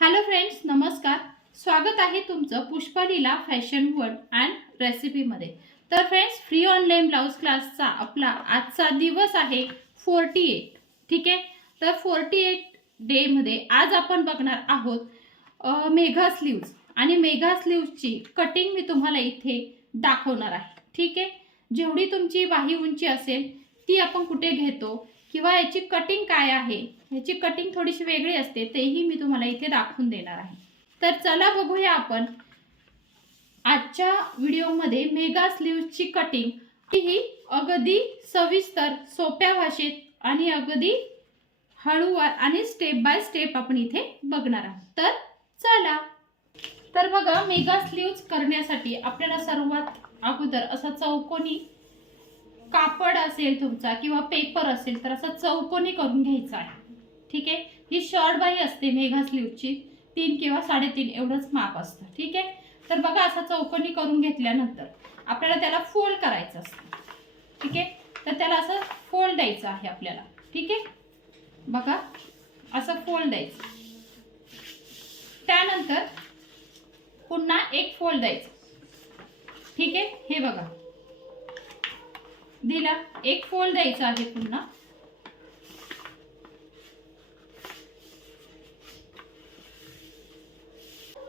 Hello friends नमस्कार. स्वागत आहे तुमचं पुष्पालीला फॅशन वर्ड अँड रेसिपीमध्ये तर फ्रेंड्स फ्री ऑनलाईन ब्लाऊज क्लासचा आपला आजचा दिवस आहे फोर्टी एट ठीक आहे? तर फोर्टी एट डेमध्ये आज आपण बघणार आहोत मेघा स्लीव्ज आणि मेघा स्लीव्जची कटिंग मी तुम्हाला इथे दाखवणार आहे. ठीक आहे? जेवढी तुमची वाही उंची असेल ती आपण कुठे घेतो? किंवा याची कटिंग काय आहे? याची कटिंग थोडीशी वेगळी असते तेही मी तुम्हाला इथे दाखवून देणार आहे. तर चला बघूया आपण आजच्या व्हिडिओमध्ये मेगा स्लीव्जची कटिंग ही अगदी सविस्तर सोप्या भाषेत आणि अगदी हळूवार आणि स्टेप बाय स्टेप आपण इथे बघणार आहोत. तर चला. तर बघा मेगा स्लीव्ज करण्यासाठी आपल्याला सर्वात अगोदर असा चौकोनी कापड असेल तुमचा किंवा पेपर असेल तर असा चौकोनी करून घ्यायचा आहे? ठीक आहे? ही शॉर्ट बाई असते मेघा स्लीवची तीन किंवा साडेतीन एवढंच माप असतं. ठीक आहे? तर बघा असा चौकोनी करून घेतल्यानंतर आपल्याला त्याला फोल्ड करायचं असतं. ठीक आहे? तर त्याला असं फोल्ड द्यायचं आहे आपल्याला. ठीक आहे? बघा असं फोल्ड द्यायचं. त्यानंतर पुन्हा एक फोल्ड द्यायचं. ठीक आहे? हे बघा. दिला. एक फोल्ड द्यायचा आहे पुन्हा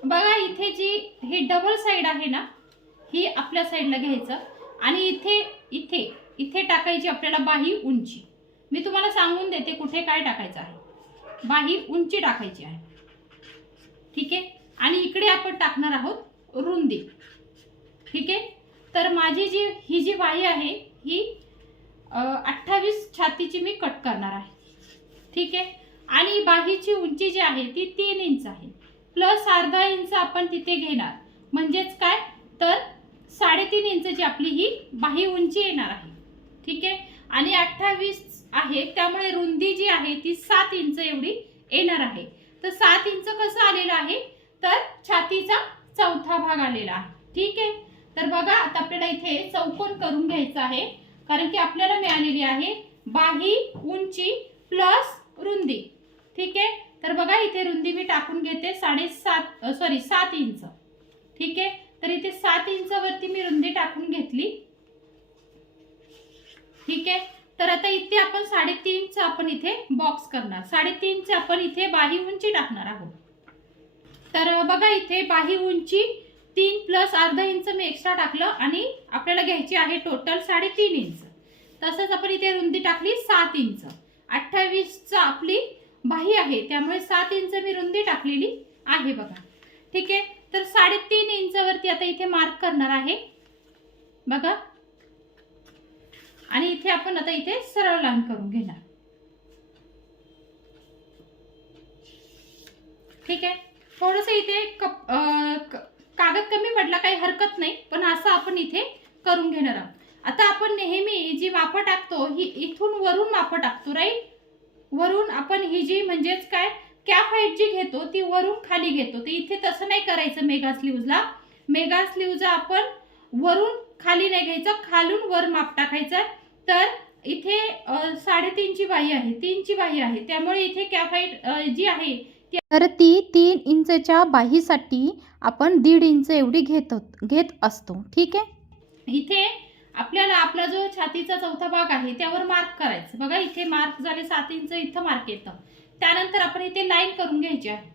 बघा इथे जी ही डबल साईड आहे ना ही आपल्या साईडला घ्यायचं. आणि इथे इथे इथे टाकायची आपल्याला बाही उंची. मी तुम्हाला सांगून देते कुठे काय टाकायचं आहे. बाही उंची टाकायची आहे. ठीक आहे? आणि इकडे आपण टाकणार आहोत रुंदी. ठीक आहे? तर माझी जी ही जी बाही आहे ही अठ्ठावीस छातीची मी कट करणार आहे. ठीक आहे? आणि बाहीची उंची जी आहे ती तीन इंच आहे. प्लस अर्धा इंच आपण तिथे घेणार. म्हणजेच काय? तर साडेतीन इंचची आपली ही बाही उंची येणार आहे. ठीक आहे? आणि अठ्ठावीस आहे त्यामुळे रुंदी जी आहे ती सात इंच एवढी येणार आहे. तर सात इंच कसं आलेलं आहे? तर छातीचा चौथा भाग आलेला आहे. ठीक आहे? तर बघा आता आपल्याला इथे चौकोन करून घ्यायचं आहे. कारण की आपल्याला मिळालेली आहे बाही उंची प्लस रुंदी. ठीक आहे? तर बघा इथे रुंदी मी टाकून घेते साडेसात सॉरी सात इंच. ठीक आहे? तर इथे सात इंचवरती मी रुंदी टाकून घेतली. ठीक आहे? तर आता इथे आपण साडेतीनचं आपण इथे बॉक्स करणार. साडेतीनचे आपण इथे बाही उंची टाकणार आहोत. तर बघा इथे बाही उंची तीन प्लस अर्धा इंच मी एक्स्ट्रा टाकलं आणि आपल्याला घ्यायची आहे टोटल साडेतीन इंच तसंच आपण इथे रुंदी टाकली सात इंच अठ्ठावीसचा आपली बाही आहे त्यामुळे सात इंच मी रुंदी टाकलेली आहे बघा. ठीक आहे? तर साडेतीन इंचवरती आता इथे मार्क करणार आहे. बघा. आणि इथे आपण आता इथे सरळ लाईन करून घेणार. ठीक आहे? थोडंसं इथे कप क- कागद कमी पडला काही हरकत नाही पण असं आपण इथे करून घेणार आहोत. आता आपण नेहमी जी मापं टाकतो ही इथून वरून मापं टाकतो राईट वरून आपण ही जी म्हणजेच काय कॅप हाईट जी घेतो ती वरून खाली घेतो. तर इथे तसं नाही करायचं मेगा स्लीवला मेगा स्लीवचा आपण वरून खाली नाही घ्यायचं खालून वर माप टाकायचं. तर इथे साडेतीनची बाही आहे तीनची बाही आहे. त्यामुळे इथे कॅप हाईट जी आहे तर ती तीन इंचच्या बाहीसाठी आपण दीड इंच एवढी घेत घेत असतो. ठीक आहे? इथे आपल्याला आपला जो छातीचा चौथा भाग आहे त्यावर मार्क करायचं. बघा इथे मार्क झाले सात इंच इथं मार्क येतं. त्यानंतर आपण इथे लाईन करून घ्यायची आहे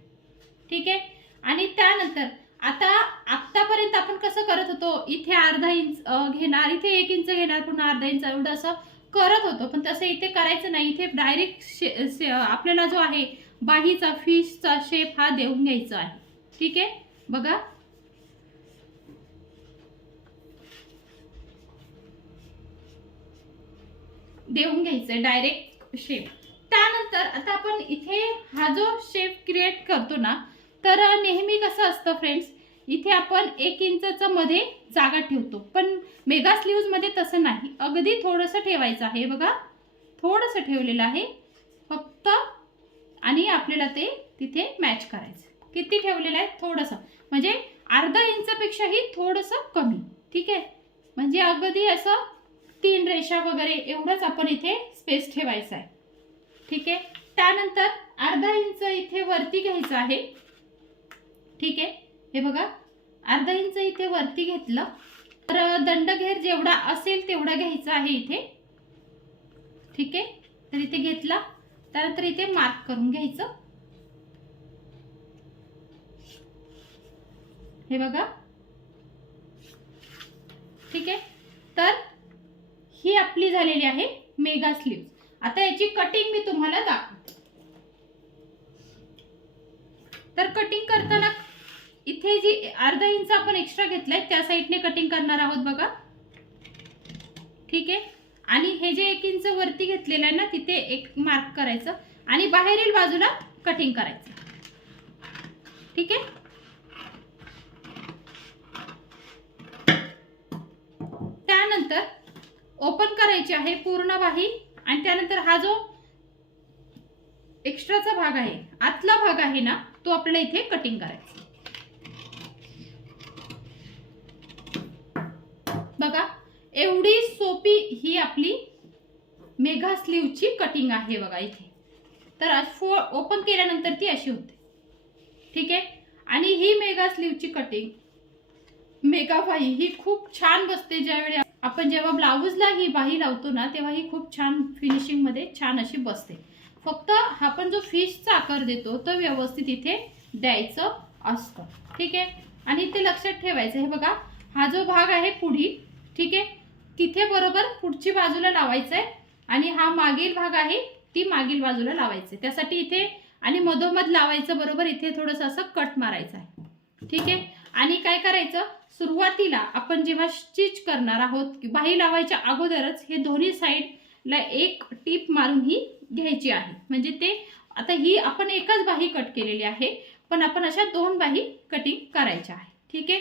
ठीक आहे? आणि त्यानंतर आता आत्तापर्यंत आपण कसं करत होतो? इथे अर्धा इंच घेणार इथे एक इंच घेणार पुन्हा अर्धा इंच एवढं असं करत होतो. पण तसं इथे करायचं नाही. इथे डायरेक्ट आपल्याला जो आहे बाहीचा फिशचा शेप हा देऊन घ्यायचा आहे. ठीक आहे? बघा. देऊन घ्यायचं डायरेक्ट शेप त्यानंतर आता आपण इथे हा जो शेप क्रिएट करतो ना तर नेहमी कसं असतं फ्रेंड्स इथे आपण एक इंचचं मध्ये जागा ठेवतो. पण मेगा स्लीवमध्ये तसं नाही. अगदी थोडंसं ठेवायचं आहे. बघा. थोडंसं ठेवलेलं आहे. फक्त आणि आपल्याला ते तिथे मॅच करायचं. किती ठेवलेलं आहे? थोडंसं. म्हणजे अर्धा इंचपेक्षाही थोडंसं कमी. ठीक आहे? म्हणजे अगदी असं तीन रेषा वगैरे एवढंच आपण इथे स्पेस ठेवायचा आहे. ठीक आहे? त्यानंतर अर्धा इंच इथे वरती घ्यायचं आहे. ठीक आहे? हे बघा. अर्धा इंच इथे वरती घेतलं. तर दंडघेर जेवढा असेल तेवढा घ्यायचा आहे इथे. ठीक आहे? तर इथे घेतला. त्यानंतर इथे मार्क करून घ्यायचं. हे बघा. ठीक आहे? तर ही आपली झालेली आहे मेगा स्लीव्ह आता याची कटिंग मी तुम्हाला दाखवते. तर कटिंग करताना इथे जी अर्धा इंच आपण एक्स्ट्रा घेतलाय त्या साईडने कटिंग करणार आहोत बघा. ठीक आहे? आणि हे जे एक इंच वरती घेतलेलं आहे ना तिथे एक मार्क करायचं आणि बाहेरील बाजूला कटिंग करायचं. ठीक आहे? त्यानंतर ओपन करायची आहे पूर्ण बाही आणि त्यानंतर हा जो एक्स्ट्राचा भाग आहे आतला भाग आहे ना तो आपल्याला इथे कटिंग करायचा. बघा एवढी सोपी ही आपली मेघा स्लीवची कटिंग आहे बघा इथे. तर फो ओपन केल्यानंतर ती अशी होते. ठीक आहे? आणि ही मेगा स्लीवची कटिंग मेगा बाही ही खूप छान बसते ज्यावेळी आपण जेव्हा ब्लाऊजला ही बाही लावतो ना तेव्हा ही खूप छान फिनिशिंगमध्ये छान अशी बसते. फक्त आपण जो फिशचा आकार देतो तो व्यवस्थित इथे द्यायचं असतं. ठीक आहे? आणि ते लक्षात ठेवायचं. हे बघा हा जो भाग आहे पुढी ठीक आहे? तिथे बरोबर पुढची बाजूला लावायचं आहे आणि हा मागील भाग आहे ती मागील बाजूला लावायचं आहे त्यासाठी इथे आणि मधोमध लावायचं बरोबर इथे थोडंसं असं कट मारायचं आहे. ठीक आहे? आणि काय करायचं? सुरुवातीला आपण जेव्हा स्टिच करणार आहोत की बाही लावायच्या अगोदरच हे दोन्ही साईडला एक टीप मारून ही घ्यायची आहे. म्हणजे ते आता ही आपण एकच बाही कट केलेली आहे पण आपण अशा दोन बाही कटिंग करायच्या आहे. ठीक आहे?